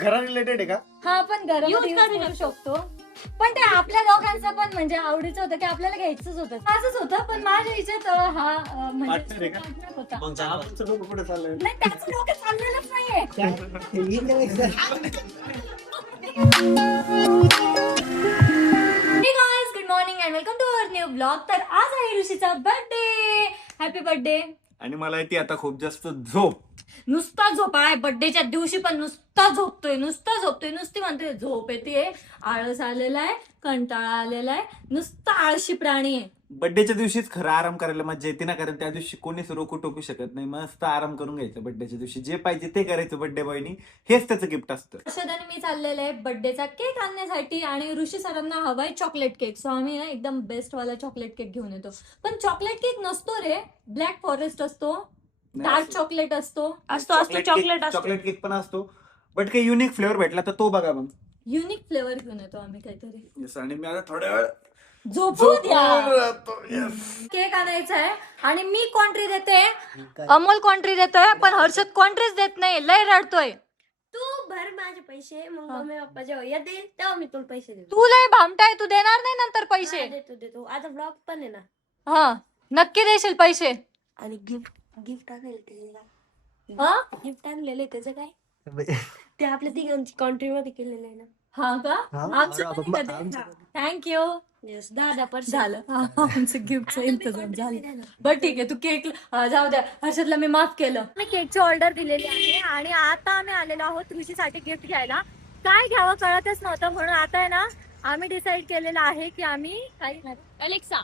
घरा रिलेटेड आहे का? हा पण घरामध्ये use करू शकतो. पण ते आपल्या दोघांचं पण म्हणजे आवडीचं होतं की आपल्याला घ्यायचंच होतं. माझंच होतं पण माझ्या ह्याच्यात हा म्हणजे partner आहे का? partner होता. मग आमचं डोकं कुठे चाललंय? नाही त्याचं डोकं चाललेलंच नाहीये. Hey guys, good morning and welcome to our new vlog. तर आज आहे ऋषीचा बर्थडे. Happy birthday. आणि मला येते आता खूप जास्त झोप. नुसता झोप आहे बर्थडेच्या दिवशी पण नुसती झोपतोय नुसती म्हणतोय झोप येते, आळस आलेला आहे, कंटाळा आलेला आहे, नुसता आळशी प्राणी आहे. बर्थडेच्या दिवशीच खरं आराम करायला मजा येते ना, कारण त्या दिवशी कोणीच रोखू टोकू शकत नाही. मस्त आराम करून घ्यायचं बर्थडेच्या दिवशी, जे पाहिजे ते करायचं बर्थडे बॉयनी. हेच त्याचं गिफ्ट असतं. हर्षदाने मी चाललेलं आहे बर्थडेचा केक आणण्यासाठी आणि ऋषी सरांना हवाय चॉकलेट केक. सो आम्ही ना एकदम बेस्ट वाला चॉकलेट केक घेऊन येतो. पण चॉकलेट केक नसतो रे, ब्लॅक फॉरेस्ट असतो, डार्क चॉकलेट असतो. चॉकलेट केक पण असतो, बट काही युनिक फ्लेवर भेटला तर तो बघा मग. युनिक फ्लेवर घेऊन येतो आम्ही काहीतरी. Yes, आणि मी आता थोड्या वेळ झोपू द्या. राहतो. Yes. केक आणायचा आहे आणि मी कॉन्ट्री देते, अमोल कॉन्ट्री देतोय, पण हर्षद कॉन्ट्रीच देत नाही, लय रडतोय. तू भर माझे पैसे, मग मम्मी पप्पा जेव्हा येतील तेव्हा मी तुला पैसे देतो. तू लय भामटाय, तू देणार नाही नंतर पैसे. हा, देतो आता ब्लॉग पण आहे ना. हा नक्की देशील पैसे. आणि गिफ्ट आणलेलं हा गिफ्ट आणलेलं त्याचं काय ते आपल्या तिघांची कंट्री मध्ये केलेलं आहे ना. हा का, थँक्यू. येस 10% झालं आमचं गिफ्टचा इंतजाम झालं. बरं ठीक आहे, तू केक जाऊ द्या, हर्षदला मी माफ केलं. मी केकची ऑर्डर दिलेली आहे आणि आता आम्ही आलेलो आहोत ऋषीसाठी गिफ्ट घ्यायला. काय घ्यावं कळतच नव्हतं, म्हणून आता आहे ना आम्ही डिसाईड केलेलं आहे की आम्ही काय घेणार, अलेक्सा.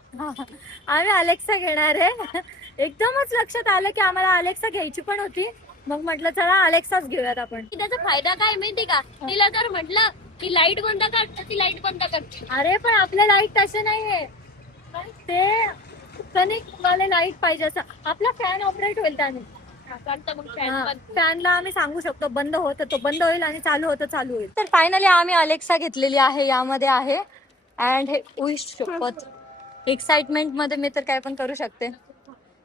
आम्ही अलेक्सा घेणार आहे. एकदमच लक्षात आलं की आम्हाला अलेक्सा घ्यायची पण होती, मग म्हटलं चला अलेक्साच घेऊयात आपण. त्याचा फायदा काय माहिती का, तिला जर म्हटलं की लाईट बंद कर तर ती लाईट बंद करते. अरे पण आपल्या लाईट तसे नाहीये, ते कनेक्ट वाले लाईट पाहिजे. असं आपला फॅन ऑपरेट होईल त्याने. फॅनला आम्ही सांगू शकतो बंद होत तो बंद होईल आणि चालू होतं चालू होईल. तर फायनली आम्ही अलेक्सा घेतलेली आहे, यामध्ये आहे अँड हे उईश शपथ एक्साइटमेंट मध्ये मी तर काय पण करू शकते.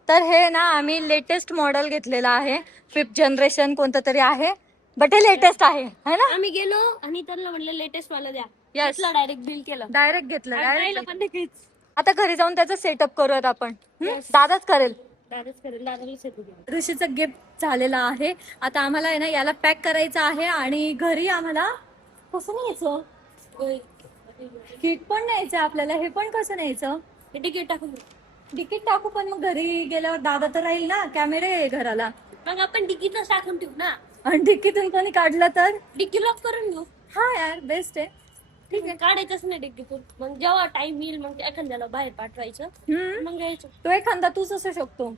तर हे ना आम्ही लेटेस्ट मॉडेल घेतलेलं आहे, 5th जनरेशन कोणतं तरी आहे, बट हे लेटेस्ट आहे है ना. आम्ही गेलो आणि त्यांना म्हटलं लेटेस्ट वाला द्या. Yes. डायरेक्ट बिल केलं, डायरेक्ट घेतलं आणि राहिलं डायरेक्ट. पण नाही. आता घरी जाऊन त्याचं सेटअप करूयात आपण. दादाच करेल. डायरेक्ट करेल, दादाला सेटू द्या. ऋषीचं गिफ्ट झालेलं आहे. आता आम्हाला आहे ना याला पॅक करायचं आहे आणि घरी आम्हाला कसं न्यायचं, किट पण न्यायचं आपल्याला, हे पण कसं न्यायचं, तिकीट टाकून तिकीट टाकू. पण मग घरी गेल्यावर दादा तर राहील ना, कॅमेरे आहे घराला, मग आपण तिकीटच टाकून ठेवू ना. आणि डिक्कीतून कोणी काढलं तर. डिक्की लॉक करून घेऊ. हा यार बेस्ट आहे. ठीक आहे, काढायचंच नाही डिक्कीतून. मग जेव्हा टाइम येईल मग एखाद्याला बाहेर पाठवायचं, मग घ्यायचं. तो एखादा तूच असू शकतो.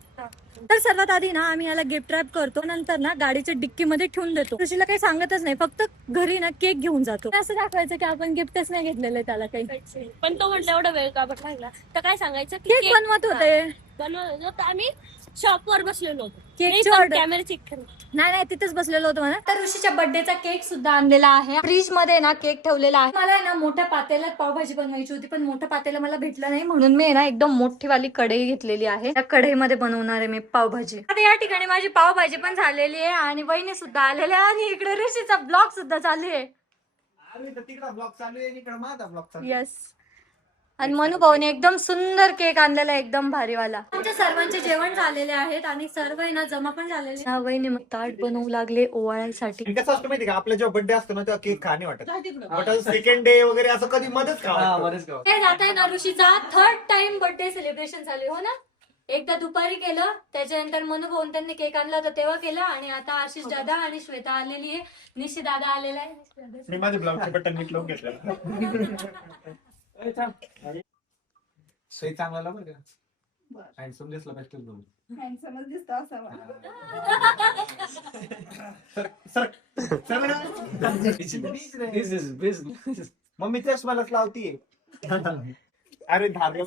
तर सर्वात आधी ना आम्ही याला गिफ्ट रॅप करतो, नंतर ना गाडीच्या डिक्की मध्ये ठेवून देतो. ऋषीला काही सांगतच नाही, फक्त घरी ना केक घेऊन जातो. असं दाखवायचं की आपण गिफ्टच नाही घेतलेलं आहे त्याला काही. पण तो म्हटलं एवढा वेळ का बरं लागला, तर काय सांगायचं की केक बनवत होते, बनवत होतं, आम्ही शॉप वर बसलेलो होतो. केकची ऑर्डर, कॅमेरा चेक करू. नाही तिथेच बसलेलो होतो म्हणा. तर ऋषीच्या बर्थडेचा केक सुद्धा आणलेला आहे, फ्रीज मध्ये ना केक ठेवलेला आहे. मला आहे ना मोठ्या पातेल्यात पावभाजी बनवायची होती, पण मोठ्या पातेला मला भेटलं नाही, म्हणून मी ना एकदम मोठी वाली कढई घेतलेली आहे. त्या कढईमध्ये बनवणार आहे मी पावभाजी. आता या ठिकाणी माझी पावभाजी पण झालेली आहे आणि वहिनी सुद्धा आलेली आहे आणि इकडे ऋषीचा ब्लॉग सुद्धा चालू आहे. येस, आणि मनु भाऊने एकदम सुंदर केक आणलेला, एकदम भारीवाला. आमच्या सर्वांचे जेवण झालेले आहेत आणि सर्व ना जमा पण झालेले. वहिनी मग ताट बनवू लागले ओवाळायसाठी. कसं असतं माहिती का, आपला जेव्हा बर्थडे असतो ना तेव्हा केक खाणे वाटत, बट सेकंड डे वगैरे असं कधी मध्येच खावा. हे जात आहे ना ऋषीचा 3rd टाइम बर्थडे सेलिब्रेशन चालू हो ना. एकदा दुपारी केलं, त्याच्यानंतर मनु भाऊन त्यांनी केक आणला होता तेव्हा केलं, आणि आता आशिष दादा आणि श्वेता आलेली आहे, निशी दादा आलेला आहे. मी माझे ब्लॉगचे बटन नीट लावून घेतलं. सोय चांगला लाव बरं का, हँडसम दिसला पाहिजे तू. हँडसमच दिसतो असा. मम्मी तेच मलाच लावतीये. अरे थांबा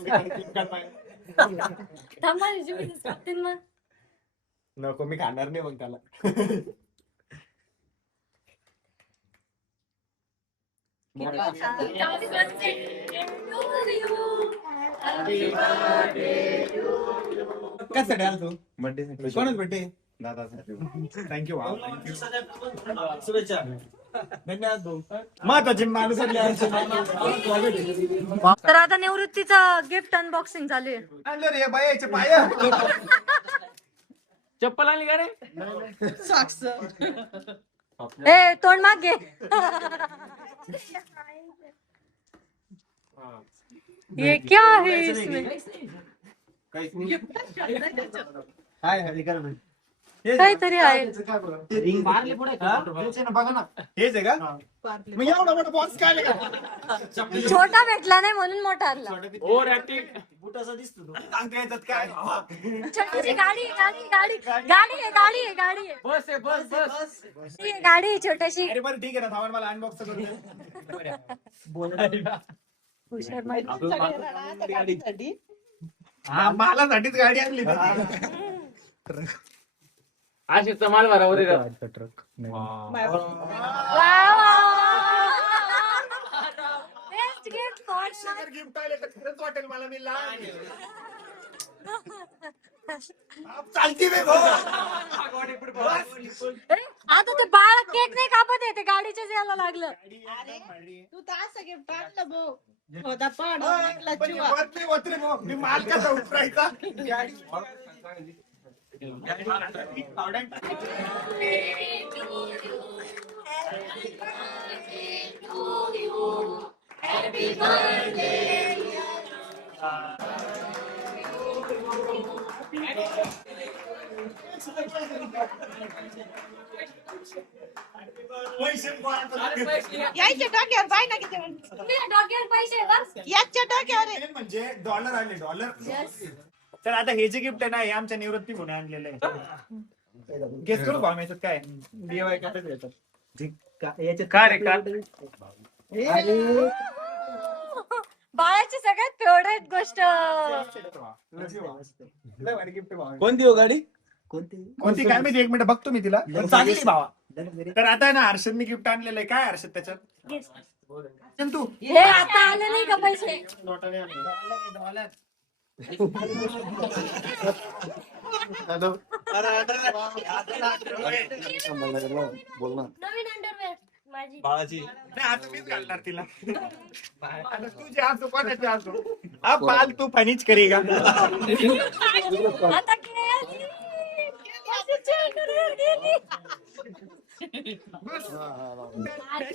मग. नको, मी खाणार नाही मग त्याला. कशासाठी आला तू? बर्थडे कोणाच बर्थडे? दादा. थँक्यू. शुभेच्छा. महत्वाचे माणूस तर आता निवृत्तीचं गिफ्ट अनबॉक्सिंग चालू आहे. आणलं रे बायाचे पाय चप्पल आणली का रे? ए तोंड माग घे. ये क्या है इसमें? काहीतरी आहे. बघा ना हेच आहे का मग एवढा मोठा बॉक्स काय छोटा भेटला नाही म्हणून मोठा आणला. Over acting. सांगता येतात काय छोटीशी गाडी गाडी गाडी गाडी आहे गाडी आहे गाडी आहे बस आहे बस बस. ती आहे, गाडी आहे छोटीशी. अरे बरं ठीक आहे ना थांबा मला अनबॉक्स करून हुशार माहिती. हा मला साठीच गाडी आणली आशिष माल भरा होते का? बेस्ट गिफ्ट फॉर गिफ्ट आले तर खरंच वाटेल मला मी लहान चालती बे भाऊ. आता ते बाळ केक नाही कापत आहे ते गाडीच्याच यायला लागलं. तू तर असं गिफ्ट आणलं भाऊ होता पण पण हे वरत नाही होत रे भाऊ. मी माल कसा उतरायचा यायच्या डोक्यावर पाय ना किती डॉक्टर पैसे बस. याच्या डोक्यावर आहे. म्हणजे डॉलर आले डॉलर तर आता हे जे गिफ्ट आहे ना हे आमच्या निवृत्ती म्हणून आणलेलं आहे. गेस करू भाऊ याच्यात काय DIY कसं याच्यात का रे का? बाळाची सगळ्यात फेवरेट गोष्ट. कोणती हो गाडी? कोणती काय माहिती एक मिनिट बघतो मी तिला पण चांगली भावा. तर आता आहे ना हर्षदनी गिफ्ट आणलेलं आहे काय हर्षद त्याच्यात हर्षद, तू हे आता आले नाही का पैसे? नवीन अंडरवेअर माझी. नाही आता मीच घालणार तिला आता तुझे असो कोणाचे असो हा पाल तू फनीच करेगा आता गेली.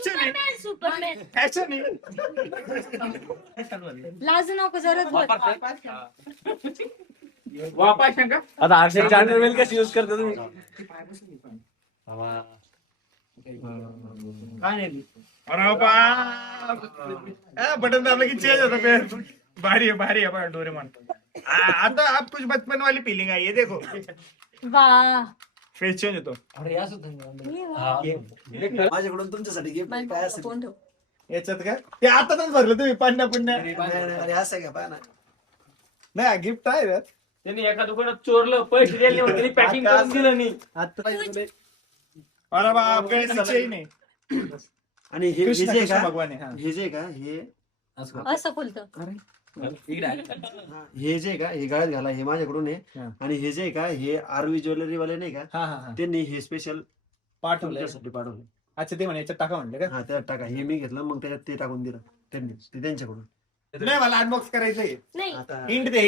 Superman Superman. फॅशन लाजू नको जरूर बोल. वापस का? आता हर्षदची अंडरवेल कशी यूज करता तुम्ही? अरे बाप बटन दाबलं की चेंज होता पेन. भारी है बड़ा डोरेमोन. आता आप कुछ बचपन वाली फीलिंग आई है देखो वाह. फेस चेंज होतो माझ्याकडून तुमच्यासाठी गिफ्ट काय असेल फोन ठेव. याच्यात काय ते आताच भरलं तुम्ही पुण्या अरे असं आहे का पाहा ना नाही गिफ्ट आहे रे. त्यांनी एका दुकानात चोरलं पैसे दिले म्हणून त्यांनी पॅकिंग करून दिलं नाही. आता अरे बाप गणेशची नाही आणि हे कृष्ण जे आहे कृष्ण का भगवान आहे हा. हे जे आहे का हे असं बोलतं. हा, हे जे आहे का हे गळ्यात घाला हे माझ्याकडून आहे हा. आणि हे जे आहे का हे आरवी ज्वेलरी वाले नाही का हा हा हा त्यांनी हे स्पेशल पाठवलंय तुमच्यासाठी पाठवलं अच्छा ते म्हणे याच्यात टाका म्हणले का हा त्यात टाका हे मी घेतलं मग त्याच्यात ते टाकून दिलं त्यांनी ते त्यांच्याकडून नाही मला अनबॉक्स करायचंय नाही आता हिंट दे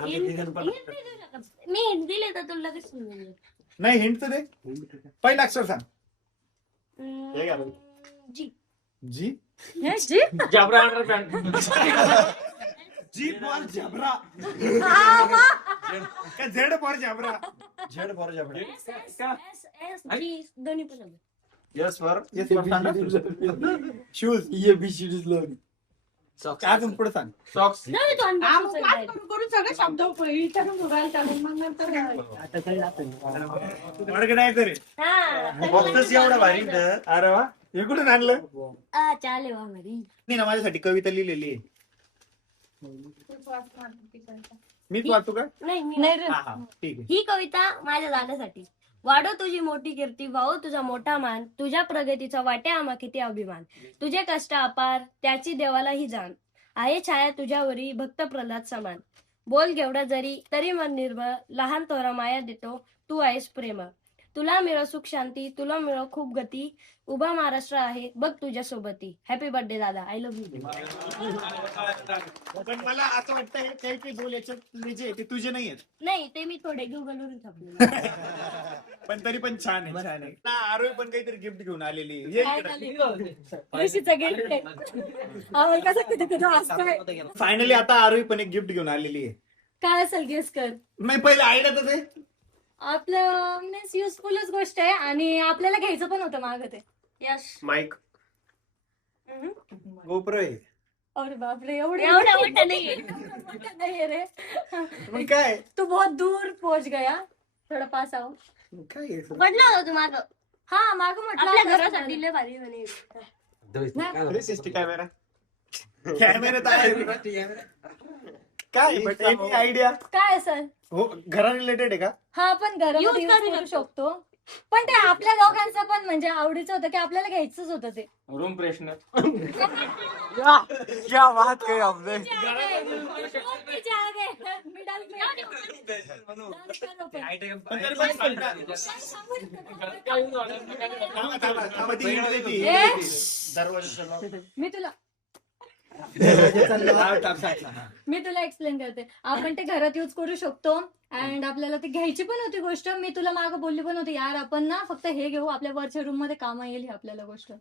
आम्ही तिघांना हिंट नाही देऊ शकत. मी हिंट दिले तर तुला लगेच समजून जाईल. नाही हिंट दे पहिला अक्षर सांग हे घ्या हम्म, जी. जी हे जी? जबरा अंडरपॅन्ट. जी फॉर झबरा हा, वा. का झेड फॉर झबरा Z for Z S S S S जी दोन्ही पण आहे. यस फॉर शूज ये बी सी डी लोन अजून पुढे सांग सॉक्स. नाही तो आम्ही unboxing पाच आहे. करून करून सगळे शब्द विचारून उरायला चालू मग नंतर वर्ग नाही तरी हा. बॉक्सच एवढा भारी ना. अरे वा हे कुठून आणलं चाले वा मरी. मी ना माझ्यासाठी कविता लिहिलेली आहे मीच वाचू का नाही मी नाही रे. हा हा ठीक आहे ही कविता माझ्या दादासाठी. वाढो तुझी मोठी कीर्ती, वाहो तुझा मोठा मान, तुझ्या प्रगतीचा वाटे आम्हा किती अभिमान, तुझे कष्ट अपार त्याची देवालाही जाण, आहे छाया तुझ्यावरी भक्त प्रल्हाद समान, बोल घेवढा जरी तरी मन निर्मळ, लहान थोरा माया देतो तू आहेस प्रेम, तुला मिळो सुख शांती, तुला मिळो खूप गती, उभा महाराष्ट्र आहे बघ तुझ्या सोबती. हॅपी बर्थडे दादा, आय लव्ह यू. पण मला असं वाटतं हे काही काही बोल याच्यात जे आहे ते तुझे नाही आहेत. नाही ते मी थोडे गुगलवरून छापले. पण तरी पण छान आहे, छान आहे ना. आरोही पण काहीतरी गिफ्ट घेऊन आलेली आहे. ये इकडे. ऋषीचं गिफ्ट आहे. आम्हाला कसं कधी असतंय. फायनली आता आरोही पण एक गिफ्ट घेऊन आलेली आहे. काय असेल गेस कर. नाही पहिले आयडिया तर ते आपलं मीन्स युजफुलच गोष्ट आहे आणि आपल्याला घ्यायचं पण होतं मागं ते. यस. माईक गोप्रो आहे. अरे बापरे एवढं एवढं मोठं नाहीये. मोठं नाहीये रे. मग काय तू बहुत दूर पोहोच गया. थोडा पास आओ. काय आहे? म्हटलं होतं तू मागं. हा मागं म्हटलं आपल्या होतं. घरासाठी लय भारी म्हणे. 360 कॅमेरा कॅमेरा तर आहे. काय आयडिया काय असेल. हो घरा रिलेटेड आहे का? हा पण घरामध्ये Use use करू करू शकतो. पण ते आपल्या दोघांचं पण म्हणजे आवडीचं होतं की आपल्याला घ्यायचंच होतं ते. Room freshener. क्या बात काय आपले मी तुला एक्सप्लेन करते. आपण ते घरात युज करू शकतो अँड आपल्याला ते घ्यायची पण होती गोष्ट. मी तुला मागं बोलली पण होती यार आपण ना फक्त हे घेऊ आपल्या वरच्या रूम मध्ये कामा येईल ही आपल्याला गोष्ट.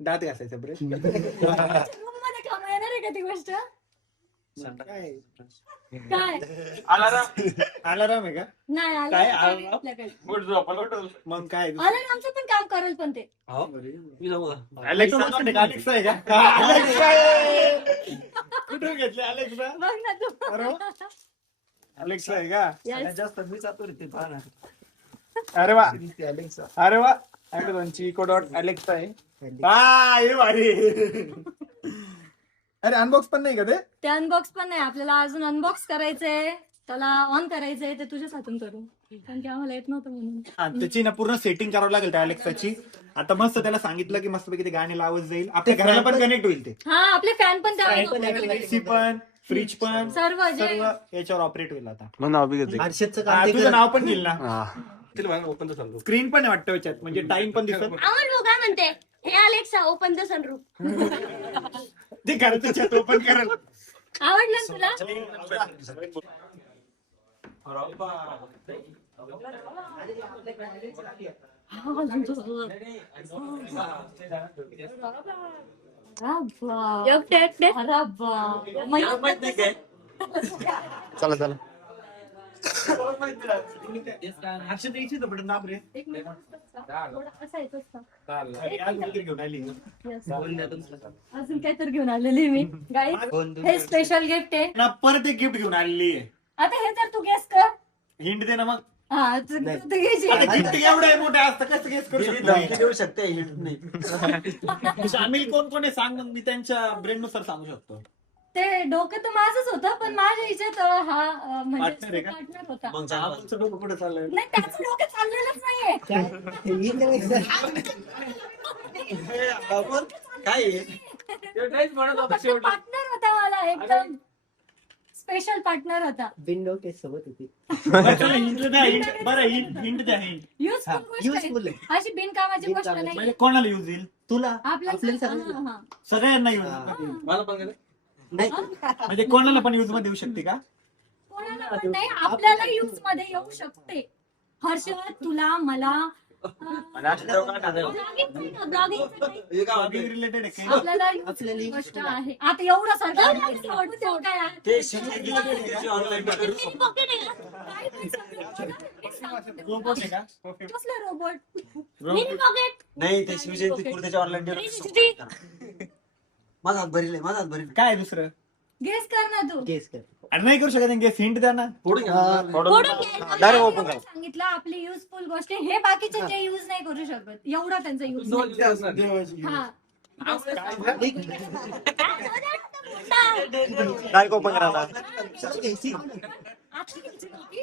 दात घासायचं ब्रेक रूम मध्ये कामा येणार आहे का ती गोष्ट. काय अलाराम आहे का? नाही काय आलं आपल्याकडे. गुड झोपायला उठव. मग काय आमचं पण काम करेल पण ते. अलेक्सा आहे का? अलेक्सा आहे. कुठून घेतले अलेक्सा? बघ ना तू. अरे वा. अलेक्सा आहे का? Yes. जास्त मी जातो रे ते पाहणार. अरे वा अलेक्सा. अरे वा ॲमेझॉनची इको डॉट अलेक्सा आहे. हा हे भारी. अरे अनबॉक्स पण नाही का ते? ते अनबॉक्स पण नाही आपल्याला अजून अनबॉक्स करायचंय. त्याला ऑन करायचंय ते तुझ्याच हातून करू कारण की आम्हाला येत नव्हतं म्हणून. हा, त्याची ना पूर्ण सेटिंग करावं लागेल त्या अलेक्साची. आता मस्त त्याला सांगितलं की मस्तपैकी ते गाणे लावत जाईल. आपल्या घराला पण कनेक्ट होईल ते. हा आपले फॅन पण त्यावर एसी पण फ्रीज पण सर्व जे सर्व याच्यावर ऑपरेट होईल आता. हर्षदचं हा, काम ते तुझं कर. नाव पण घेईल ना. ओपन तर स्क्रीन पण आहे वाटतं याच्यात म्हणजे टाइम पण दिसत. अमोल भाऊ काय म्हणते, हे अलेक्सा ओपन द सनरूफ. ते घराचं छत ओपन कराल. आवडलं ना तुला. एकटे एकटे चला चला. अक्षर द्यायची तर पडत ना रे. एक मिनिट. थोडं असायचं असतं. घेऊन आली. अजून काय तर घेऊन आलेली मी गाईज. हे स्पेशल गिफ्ट आहे. ना परत एक गिफ्ट घेऊन आलेली आहे. आता हे तर तू गेस कर. हिंट दे ना मग. हा तू घ्यायची. आता गिफ्ट एवढं आहे मोठं असतं कसं गेस करू धमकी शकतो? देऊ शकते हिट नाही. सामील कोण कोण आहे सांग मग मी त्यांच्या ब्रेन नुसार सांगू शकतो. ते डोकं तर माझंच होतं पण माझ्या हिच्यात हा म्हणजे Partner आहे का? पार्टनर होता. मग चांगलं. आमचं डोकं कुठं चाललंय? नाही त्याचं डोकं चाललेलंच नाहीये. काय आहे? पार्टनर होता मला एकदम स्पेशल पार्टनर होता. विंडो केस सोबत होती. बरं, चला, hint द्या, hint. बरं हिंट द्या हिंट. युजफुल गोष्ट युजफुल आहे. आहे. अशी बिनकामाची गोष्ट बिनकामाची. नाही. म्हणजे कोणाला यूज येईल? तुला आपल्याला आपल्याला सगळ्यांना. हा, हा. सगळ्यांना यूज मला पण काय? नाही म्हणजे कोणाला पण यूज मध्ये येऊ शकते का? कोणाला पण नाही आपल्याला यूज मध्ये येऊ शकते. हर्षद तुला मला रिलेटेड आहे काही? आपल्याला use गोष्ट आहे. आता एवढं सारखं काय आहे? ते शिवाजी ऑनलाईन रोबोट आहे का? कसलं रोबोट. Mini pocket. नाही ते शिवजयंती कुर्त्याच्या ऑनलाईन. माझा हात भरील आहे, माझा हात भरील. काय दुसरं? गेस कर ना तू. केस कर. अरे नाही करू शकत गेस हिंट द्या ना. फोडून Direct open करा. सांगितलं आपली युजफुल गोष्ट आहे. हे बाकीचे जे युज नाही करू शकत एवढा त्यांचा युज नाही. हा डायरेक्ट ओपन करा.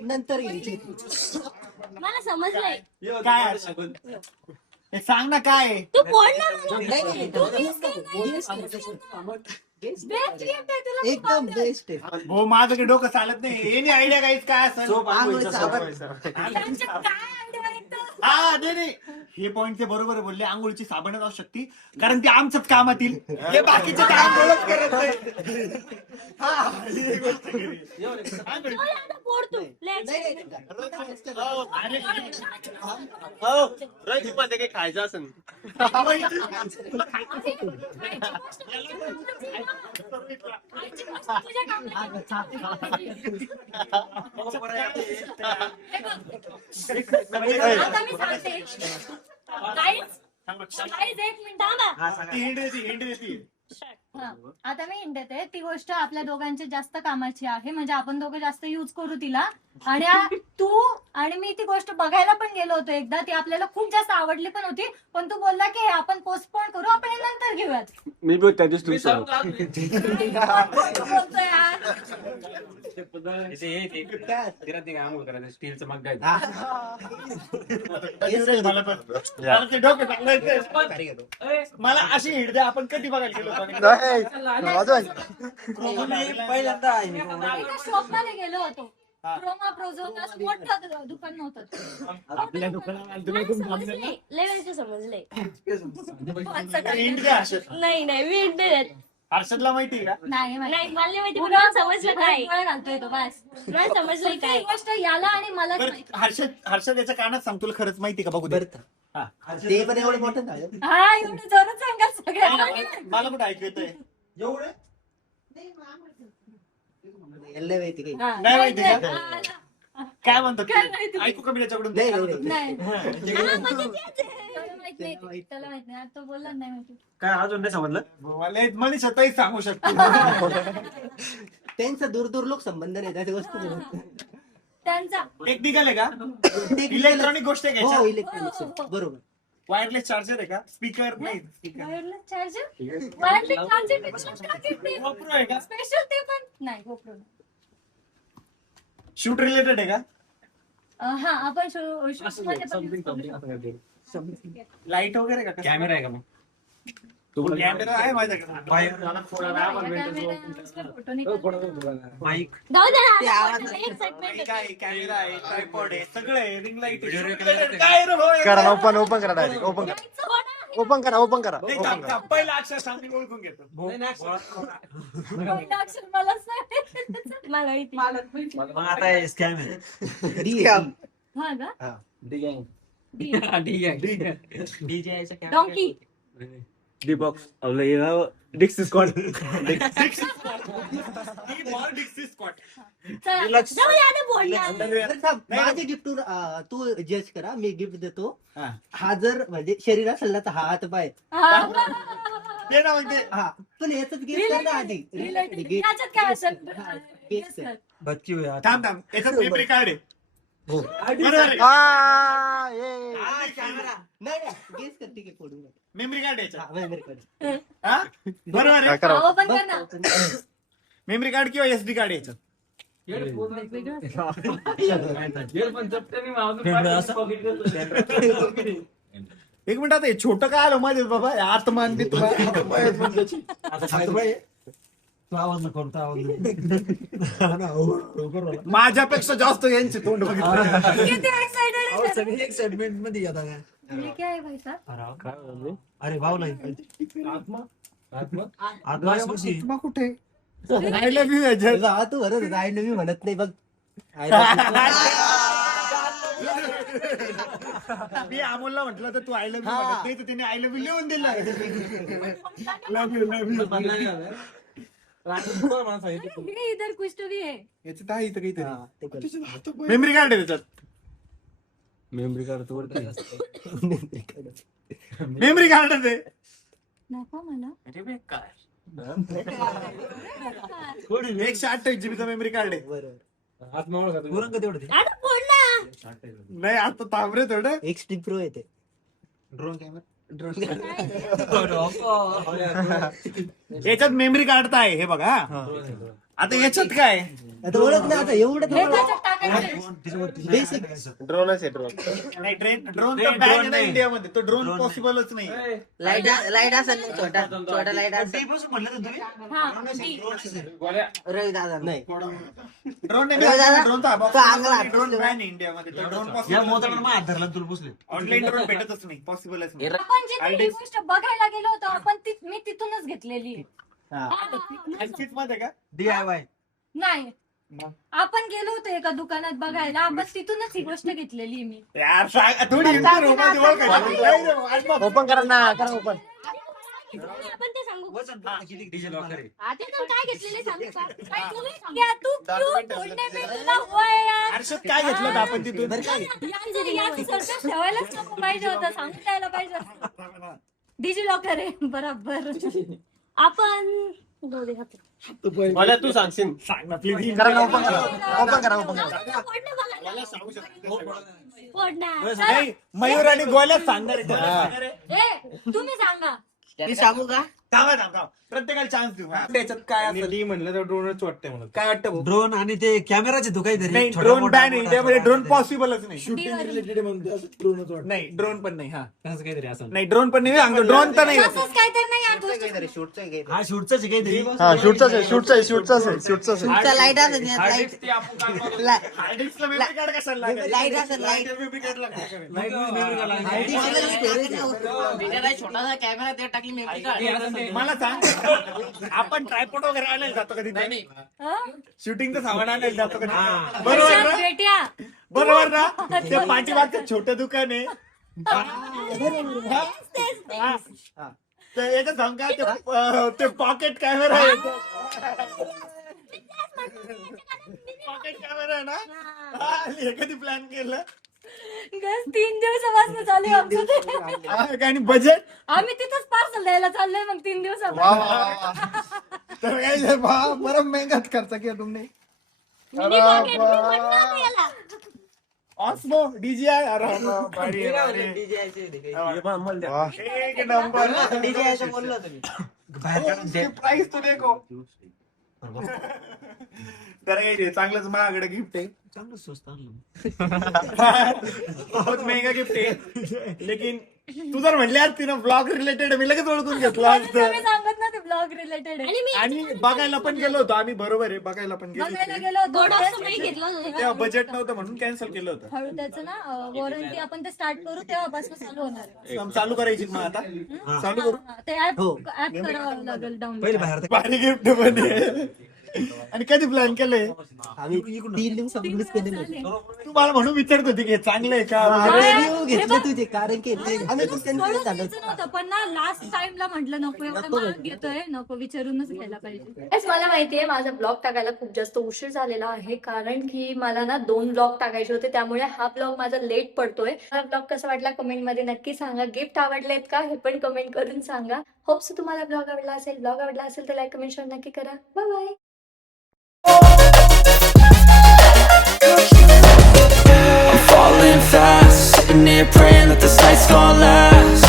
नंतर मला समजलंय. काय आहे? हे सांग ना काय आहे? तू बोल ना मला. एकदम बेस्ट आहे. भाऊ माझं काही डोकं चालत नाही. एनी आयडिया काहीच काय असेल? सोप आंघोळीचा साबण. काय idea आहे तर? हा नाही हे पॉइंट ते बरोबर बोलले. आंघोळीची साबणच असू शकते कारण ती आमच्याच कामात येईल. हे बाकीचे तर आंघोळच करत नाही. हा, ही एक गोष्ट खरी. पोड तू काही खायचं असेल आता मी सांगते एक मिनिट थांबा. ती हिंड देती. हा, आता मी हिंट देते. ती गोष्ट आपल्या दोघांची जास्त कामाची आहे, म्हणजे आपण दोघं जास्त युज करू तिला. आणि तू आणि मी ती गोष्ट बघायला पण गेलो होतो एकदा. ती आपल्याला खूप जास्त आवडली पण होती, पण तू बोलला की हे आपण पोस्टपोन करू, आपण हे नंतर घेऊयात. मी बघ त्या दिवशी मी सांगू का? तू बोलतोय यार. स्टीलचं मग मला अशी हिंड द्या. आपण कधी बघायला गेलो होतो? पहिल्यांदा एका शॉपमध्ये गेलो होतो. क्रोमा प्रोझोन असं मोठं दुकान नव्हतं. आपल्या दुकानात समजले लेवलचे समजले. हिंड द्या हर्षद. नाही मी इंटरनेट हर्षदला माहिती आहे का? नाही नाही मला नाही माहिती पण मला समजलं काय घालतोय तो बस. मला समजलं ती काय गोष्ट याला आणि मला हर्षद याच्या कानात सांग, तुला खरंच माहिती का? बघू दे. हा. ते पण एवढं मोठं नाही हा एवढं जोरात सांगा सगळ्यांना. मला कुठं ऐकू येतंय? एवढं माहिती काही हा, नाही माहिती का? आला. काय म्हणतो काय माहिती? ऐकू का मी त्याच्याकडून? नाही. नाही त्याला माहित नाही. त्याला माहित नाही. आता तो बोलला नाही माहिती. काय अजून नाही समजलं मला स्वतःही सांगू शकतो. त्यांचा दूर लोक संबंध नाही त्या वस्तू त्यांचा टेक्निकल आहे का? इलेक्ट्रॉनिक गोष्ट आहे हो का? इलेक्ट्रॉनिक्स बरोबर वायरलेस चार्जर आहे का? स्पीकर नाही. Wireless charger wireless charger GoPro आहे का? स्पेशल ते पण नाही GoPro नाही. शूट रिलेटेड आहे का? हा आपण शूटमध्ये पण लाईट वगैरे का? कॅमेरा आहे का मग? कॅमेरा आहे माझ्या फोटो नाही माईक जाऊ दे ना एक्साइटमेंट कॅमेरा आहे, ट्रायपॉड आहे, सगळं आहे. रिंग लाईट Video काय रे भाऊ? करा ओपन करा डायरेक्ट ओपन करा नाही, थांब, थांब. पहिला अक्षर सांग, मी ओळखून घेतो. पहिलं अक्षर मलाच नाही. मला माहिती मग आता स्कॅम आहे. हा का डीजे यायचं डॉंकी डीबॉक्स डिक्सी स्क्वॉड चला जाऊ दे आता बोलणार माझे गिफ्ट तू जज करा मी गिफ्ट देतो हा. हा जर म्हणजे शरीर असेल ना तर हा हात पाय हा. ते ना मग ते. हा पण याच गेट कर ना आधी Related. याच्यात काय असेल Guess कर. बच्ची हो यार. थांब याच्यात मेमरी कार्ड आहे. हो. बरोबर आहे. नाही गेस कर ठीक आहे फोडून मेमरी कार्ड याच्यात. मेमरी कार्ड हा? बरोबर आहे. आहो पण कर ना. मेमरी कार्ड किंवा SD कार्ड याच्यात. एक मिनिट, आता हे छोटं काय आलं माझे बाबा? आत्मान बी तुला माझ्यापेक्षा जास्त यांचे तोंड बघितलं. किती excited आहे. एक्साइटमेंट मध्ये येतात ये क्या है भाई साहब? अरे भाऊ नाही आत्मा कुठे? आय लव्ह यू याच्यात. हा तू बरं आय लव्ह यू म्हणत नाही बघ मी अमोलला म्हटलं तर तू आय लव्ह यू म्हणत नाही, तर त्याने आय लव्ह यू लिहून दिलं. लव्ह यू ये इधर कुछ तो भी है. याच्यात आहे इथं काहीतरी. ते कर. मेमरी कार्ड आहे त्याच्यात. मेमरी कार्ड मेमरी कार्ड आहे. नको मला. 128 GB मेमरी कार्ड आहे. बरोबर आता बोल ना नाही आता थांब रे थोडं. एक्स्ट्रीम प्रो येते ड्रोन कॅमेरा ड्रोन याच्यात मेमरी कार्ड आहे हे बघा. आता याच्यात काय ओळख नाही आता एवढं हे त्याच्यात टाकायचं. ड्रोनच आहे ड्रोन. नाही ड्रोन तर बॅन आहे ना इंडियामध्ये. तो ड्रोन पॉसिबलच नाही. लाईट असेल ना छोटा लाईट असेल. हा. रवी दादा नाही ड्रोन ड्रोन बॅन आहे इंडियामध्ये. ड्रोन पॉसिबल ऑनलाईन ड्रोन भेटतच नाही. पॉसिबलच नाही. आपण जी गोष्ट बघायला गेलो होतो आपण मी तिथूनच घेतलेली. Netflix मध्ये का DIY. नाही आपण गेलो होतो एका दुकानात बघायला आपण तिथूनच ही गोष्ट घेतलेली मी. यार सांग थोडी ओपन करा ना, करा ओपन. आपण ते सांगू आता तर काय घेतलेले सांगू का? काय तुम्ही- या, तू क्यों बोलणे में तुला वय यार. हर्षद काय घेतलं होतं आपण तिथून? याचं सर्कस ठेवायलाच नको पाहिजे होतं. सांगून द्यायला पाहिजे होतं. डिजी लॉकर आहे बरोबर. आपण दोघे हात. मला तू सांगशील. सांग ना प्लीज. करा ना, ओपन करा. ओपन करा, ओपन करा. फोडणार. नाही मयूर आणि गोल्याच सांगणार आहे. ए तुम्ही सांगा. मी सांगू का? थांबा प्रत्येकाला चान्स देऊ. त्याच्यात काय असेल म्हणलं तर ड्रोनच वाटतंय म्हणून. काय वाटतं भाऊ? ड्रोन आणि ते कॅमेराचे तू काहीतरी नाही छोटा ड्रोन मोठा बॅन आहे मोठा इंडियामध्ये. ड्रोन पॉसिबलच नाही. नाही ड्रोन पण नाही. हा काहीतरी असं नाही ड्रोन पण नाही सांगतो. ड्रोन तर नाही. असंच काहीतरी नाही यार गोष्ट. काहीतरी शूटचं आहे काहीतरी. हा शूटच काहीतरी. हा शूटचाच आहे, शूटचा आहे, शूटचाच आहे, शूटचाच आहे. शूटचा लाईट असेल यात, लाईट ते आपण काढतो. हार्ड डिस्कला मेमरी कार्ड कशाला लागेल? लाईट असेल लाईट. मेमरी कार्ड लागेल. छोटासा कॅमेरा त्यात टाकली मेमरी कार्ड. मला सांग आपण ट्रायपॉड वगैरे आणायला जातो कधी नाही? हं? शूटिंगचं सामान आणायला जातो कधी? बरोबर हर्षद ना? बेट्या. बरोबर ना? ते पाठीमागचं छोटं दुकान आहे. हा. तर याचं सांग का ते पॉकेट कॅमेरा आहे. पॉकेट कॅमेरा आहे ना? हा, हे कधी प्लॅन केलं? गस 3 दिवसापासून चालू आहे आमचं ते. हा, आणि बजेट आम्ही तिथंच पार्सल द्यायला चाललोय मग 3 वा, दिवसापासून. वा, वा. तर काय बरं मेहनत खर्च केला तुमने. मिनी पॉकेट मी म्हणणार नाही याला. ऑस्मो DJI अरे वा, भारी आहे, भारी आहे. वा. एक नंबर. DJ असं बोललो होतो मी. उसकी प्राइस तो देखो. तर हे चांगलंच महागडं गिफ्ट आहे. चांगलं स्वस्त आणलं. बहुत महंगा गिफ्ट आहे. लेकिन तू जर म्हणले आज तिनं ब्लॉग रिलेटेड मी लगेच ओळखून घेतलं असतं. मी सांगत ना ते ब्लॉग रिलेटेड आहे. आणि मी आणि बघायला पण गेलो होतो आम्ही. बरोबर आहे बघायला पण गेलो बघायला होतो. गेलो होतो. गोडाचं नाही घेतलं होतं. तेव्हा बजेट नव्हतं म्हणून कॅन्सल केलं होतं. हळू त्याचं ना वॉरंटी आपण ते स्टार्ट करू तेव्हापासून चालू होणार आहे. चालू करायची मग आता चालू करू. हा, ते ऍप करावं लागेल डाऊनलोड. पहिले बाहेर भारी गिफ्ट मध्ये. आणि कधी प्लॅन केलंय? आम्ही 3 दिवसापूर्वीच केलेलं. तू मला म्हणून विचारत होती की चांगलं आहे का? रिव्ह्यू घेतले तुझे कारण की ते आम्ही कळून द्यायचं नव्हतं, पण ना लास्ट टाइमला म्हटलं नको एवढं महाग घेतोय नको विचारूनच घ्यायला पाहिजे. मला माहितीये माझा ब्लॉग टाकायला खूप जास्त उशीर झालेला आहे कारण की मला ना 2 ब्लॉग टाकायचे होते त्यामुळे हा ब्लॉग माझा लेट पडतोय. हा ब्लॉग कसा वाटला कमेंट मध्ये नक्की सांगा. गिफ्ट आवडलेत का हे पण कमेंट करून सांगा. होप्स तुम्हाला ब्लॉग आवडला असेल. ब्लॉग आवडला असेल तर लाईक कमेंट शेअर नक्की करा. Bye bye. I'm falling fast, sitting here praying that this night's gonna last.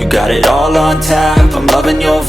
You got it all on tap, I'm loving your